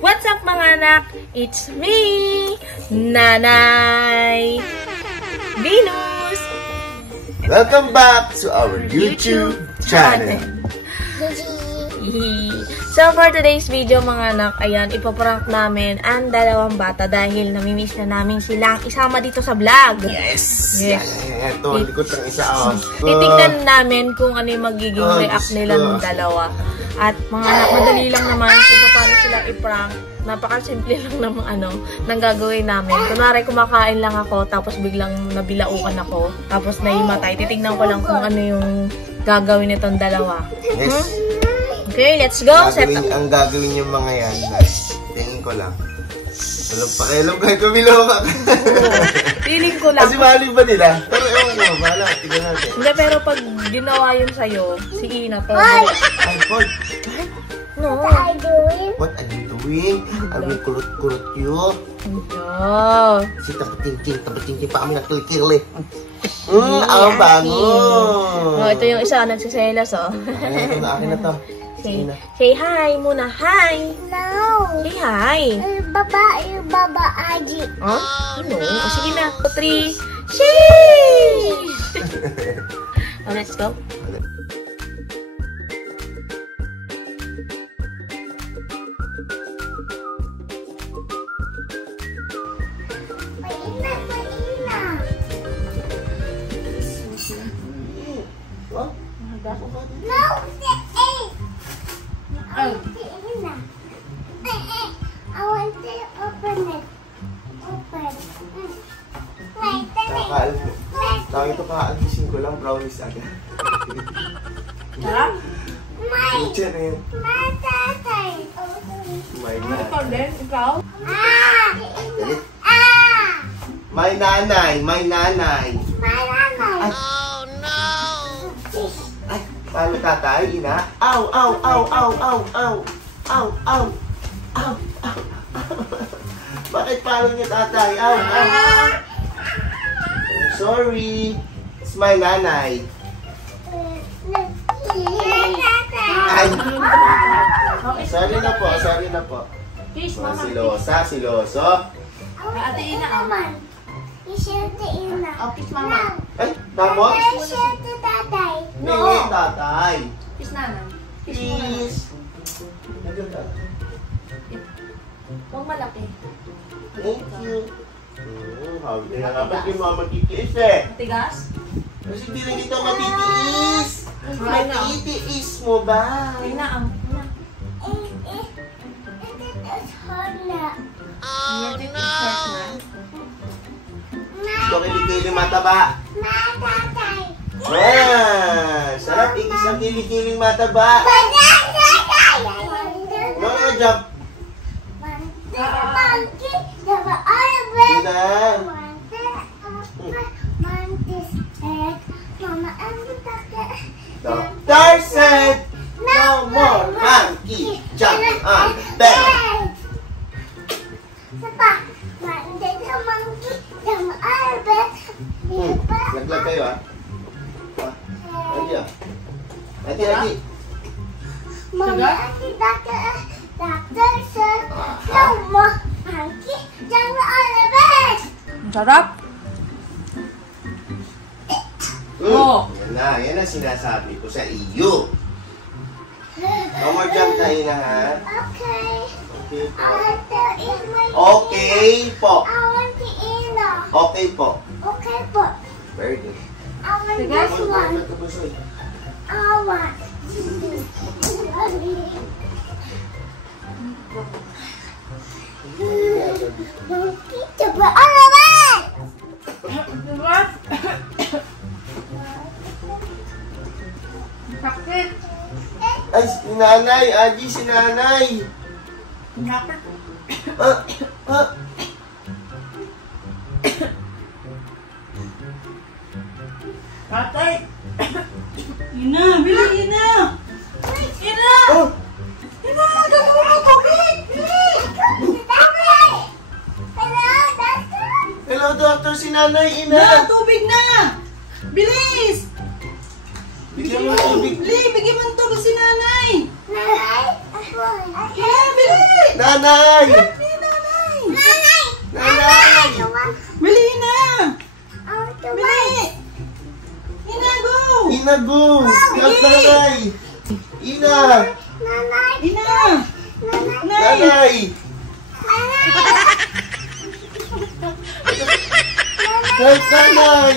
What's up mga anak? It's me, Nanay Venus. Welcome back to our YouTube channel. So for today's video mga anak, ayan, ipaprank namin ang dalawang bata dahil namimiss na namin silang isama dito sa vlog. Yes! Ito, likod ng isa. Titignan namin kung ano yung magiging react nila ng dalawa. At mga anak, madali lang naman kung paano sila i-prank. Napaka-simple lang naman nang gagawin namin. Kunwari, kumakain lang ako, tapos biglang nabilaukan ako, tapos naimatay. Titignan ko lang kung ano yung gagawin nitong dalawa. Yes. Okay, let's go. Ang gagawin yung mga yan, guys. Tingin ko lang. Walang pakialam kahit kumilaw ka. Feeling ko lang. Kasi mahali ba nila? Pero ewan ko, bahala. Tignan natin. Hindi, pero pag ginawa yun sa'yo, sige na to. Ay, Paul. No. What are you doing? I will kurut-kurut you. No. Si tabating-ting pa kami nakilikili. Ang bango. Oh, ito yung isa, nagsiselos, oh. Ay, ito na akin na to. Say hi muna. Hi. No. Say hi. Baba Aji. Huh? Ano? Oh, sige na. 2, 3. Sheesh! Oh, let's go. No, I want to open it. Open. Wait, Ito kaagising ko lang, brownies agad. Sarap? Teacher eh. Matatay. My Ikaw din? Ikaw? My nanay. My nanay. Oh no! Ay, paano tatay, ina? Ow, ow, ow, ow, ow, ow. Ow, ow. Ow, ow. Bakit paano niya tatay? Ow, ow. Sorry. It's my nanay. Ay. Sorry na po. Kiss, mama. Siloso. Ate Ina, naman. I-share Ina. Oh, kiss mama. Ay, tamo? I-share tatay. Hindi, tatay. Kiss nanay. Please. Huwag malaki. Thank you. Habi na nga ba't yung mga matitiis eh? Matigas? Kasi hindi rin kita matitiis. Matitiis mo ba? Ina, ang. Oh no! Ito kilikili mataba. Matatay. Sarap ikis ang kilikiling mataba. No, jump. Monkey, the elephant. Ina. Doctor said, no more monkey jumping on the bed. Laglag kayo ah. Ati. Doctor said, no more monkey jumping on the bed. Sarap? Yan na sinasabi ko sa iyo. No more jump tayo na ha. Okay. Okay po. I want to eat. Okay po. Okay po. Very good. I want this one. I want. Coba alamak. Sakit. Ay, si nanay. Aji, si nanay. Tatay. Ina, bili Ina. Ina. Ina, gawin mo tubig. Hello, doctor, si nanay, ina. Na, tubig na. Bilis. Bigyan mo ng tubig. Bigyan mo ng tubig si nanay. Nanay? Ina, bilis. Nanay! Nanay! Nanay! Bili na! Bili! Ina, go! Ina, go! Help nanay! Ina! Ina! Nanay! Help nanay!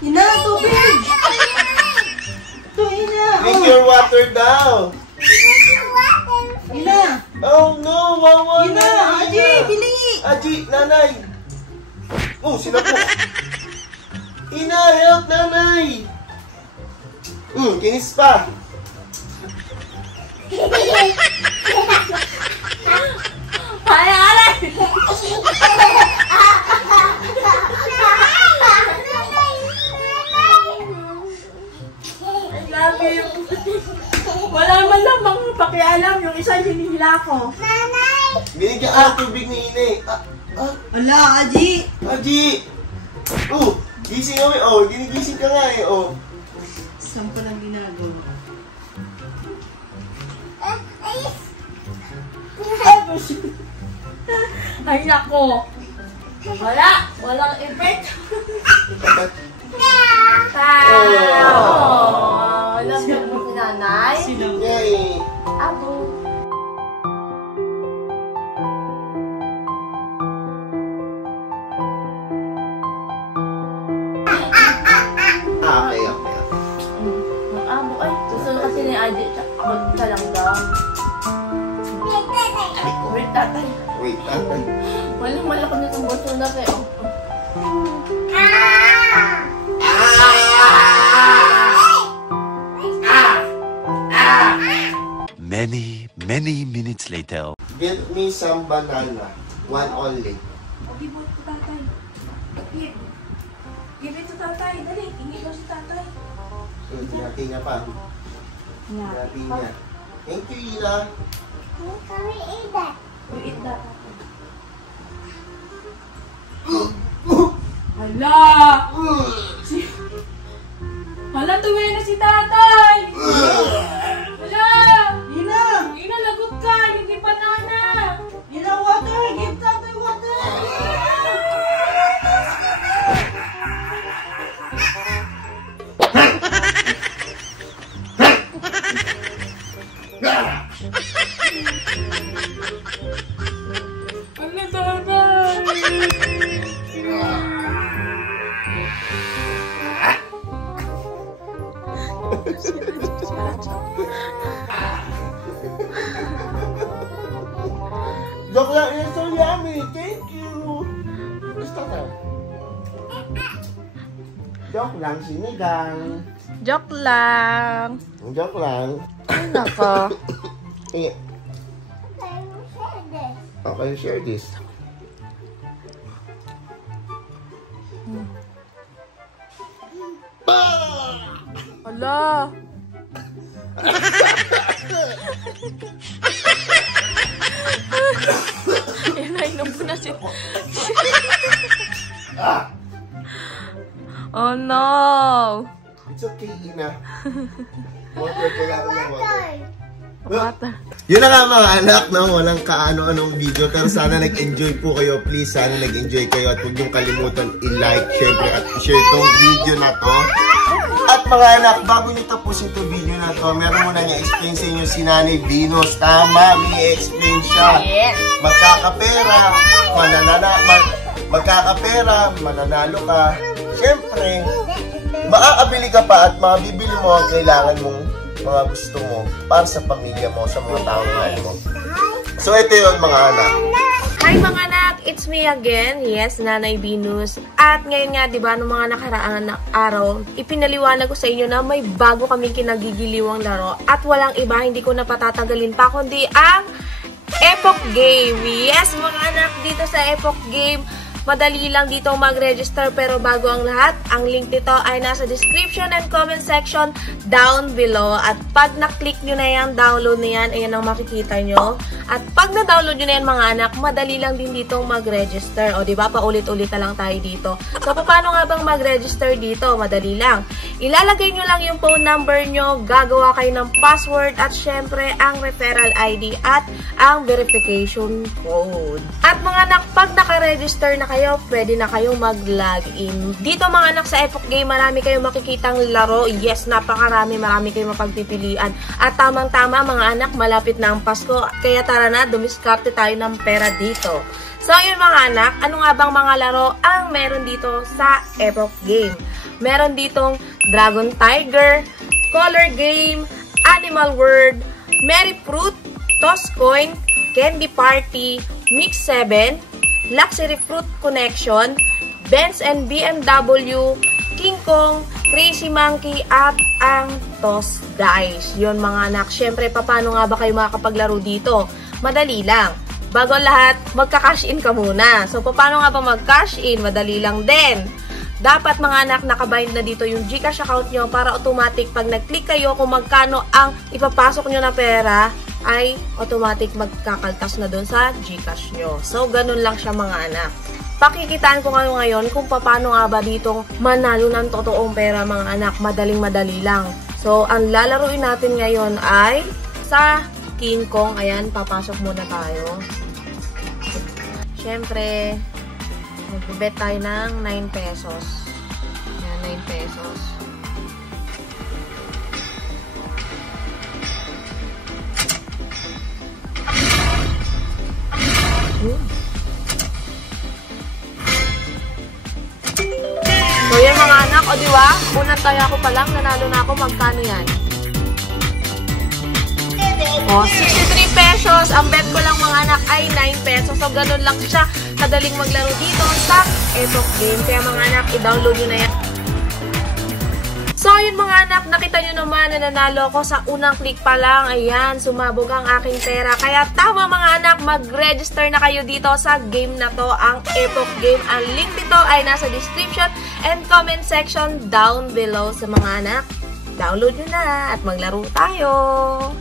Ina, tubig! Ito, Ina! Drink your water daw! Ina! Oh no! Wawa Ina! na! Aji, bili! Aji! Nanay! Oh, sila po! Ina! Help nanay! Kinis pa! Ay, alay! I love you. Wala man lang mga pakialam. Yung isa hinihila ko. Binigyan ka ng tubig ni Ine. Ala, Aji! Aji! Oh! Gising kami. Oh, ginigising ka nga eh. Oh. Saan ko lang ginagawa? Ay, nako. Wala. Walang effect. Oh, alam niyo po si nanay? Yay! Abo. Okay. Ang abo. Ay, susunod kasi ni Adi. Ako ka lang daw. Wait, tatay. Wait, tatay. Walang malaki na itong boso na kayo. Many minutes later. Get me some banana. One only. Give it to tatay. Give it to tatay. Dali, hindi ko si tatay. Hinati niya pa. Hinati niya. Thank you, Ila. We eat that. Hala! Hala, tuwi na si tatay! Hala! Ina! Ina, lagot ka! Hindi pa na! Ina, water! Give tatay water! Ano tatay? Joke lang, it's so yummy. Thank you. Gusto ka? Joke lang, sinigang. Joke lang. Joke lang. Ay, nako. Eh, okay, share this. Hala. Inainom mo na si... Oh no! It's okay, Ina. Water, kailangan ng water. Water. Yun na nga mga anak, no? Walang kaano-anong video. Pero sana nag-enjoy po kayo. Please, sana nag-enjoy kayo. At huwag niyong kalimutan i-like, syempre, at i-share tong video na to. At mga anak, bago niyo tapusin itong video na to, meron muna niya explain sa inyo si Nanay Venus. Tama, may explain siya. Yes. Magkakapera, mananalo ka. Syempre, maaabili ka pa at mabibili mo ang kailangan mong mga gusto mo para sa pamilya mo, sa mga taong mahal mo. So, ito yun mga anak. Hi mga anak! It's me again. Yes, Nanay Venus. At ngayon nga, di ba, noong mga nakaraan na araw, ipinaliwanag ko sa inyo na may bago kaming kinagigiliwang laro. At walang iba, hindi ko na patatagalin pa, kundi ang Epoch Game. Yes, mga anak, dito sa Epoch Game, madali lang dito mag-register. Pero bago ang lahat, ang link nito ay nasa description and comment section down below. At pag na-click nyo na yan, download na yan, ayan ang makikita nyo. At pag na-download nyo na yan mga anak, madali lang din dito mag-register. O diba, paulit-ulit na lang tayo dito. So, paano nga bang mag-register dito? Madali lang. Ilalagay nyo lang yung phone number nyo, gagawa kayo ng password, at syempre, ang referral ID at ang verification code. At mga anak, pag naka-register na kayo, pwede na kayong mag-login. Dito mga anak sa Epoch Game, marami kayong makikitang laro. Yes, napakarami, marami kayong mapagpipilian. At tamang-tama mga anak, malapit na ang Pasko. Kaya tara na, dumiskarte tayo ng pera dito. So, yun mga anak, ano nga bang mga laro ang meron dito sa Epoch Game? Meron ditong Dragon Tiger, Color Game, Animal World, Merry Fruit, Toss Coin, Candy Party, Mix 7, Luxury Fruit Connection, Benz and BMW, King Kong, Crazy Monkey, at ang Toss Dice. Yun mga anak. Siyempre, paano nga ba kayo makakapaglaro dito? Madali lang. Bago lahat, magka-cash in ka muna. So, paano nga ba mag-cash in? Madali lang din. Dapat mga anak, nakabind na dito yung GCash account nyo para automatic pag nag-click kayo kung magkano ang ipapasok nyo na pera, ay automatic magkakaltas na doon sa GCash nyo. So, ganun lang siya mga anak. Pakikitaan ko kayo ngayon kung paano nga ba ditong manalo ng totoong pera mga anak. Madaling-madali lang. So, ang lalaruin natin ngayon ay sa King Kong. Ayan, papasok muna tayo. Siyempre, magbibet tayo ng 9 pesos. Ayan, 9 pesos. So, yan mga anak. O, diba? Unang tayo ako pa lang. Nanalo na ako. Magkano yan? O, 63 pesos. Ang bet ko lang mga anak ay 9 pesos. So, ganun lang siya kadaling maglaro dito sa Epoch Game. Kaya mga anak, i-download nyo na yan. So, yun mga anak, nakita nyo naman na nanalo ko sa unang click pa lang. Ayan, sumabog ang aking pera. Kaya tama mga anak, mag-register na kayo dito sa game na to, ang Epoch Game. Ang link dito ay nasa description and comment section down below sa mga anak. Download nyo na at maglaro tayo.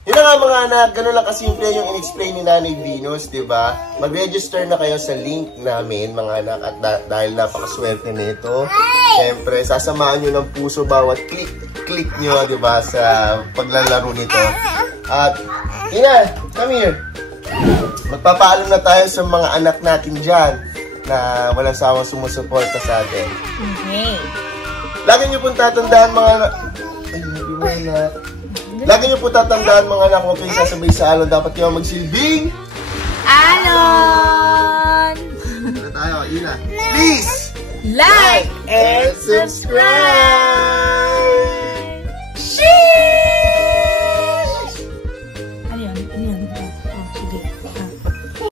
Yun na nga mga anak, ganun lang kasimple yung in-explain ni Nanay Venus, diba? Mag-register na kayo sa link namin mga anak at dahil napakaswerte nito, syempre sasamahan nyo ng puso bawat click nyo, diba, sa paglalaro nito. At, Ina, come here. Magpapaalam na tayo sa mga anak natin dyan na walang sawang sumusuporta sa atin. Okay. Lagi nyo pong tatandaan mga anak. Lagi nyo po tatandaan mga anak, huwag kayong sasabay sa alon. Dapat kayo magsilbing Alon! Ano tayo, Ina? Please! Like and subscribe! Sheesh! Ano yan?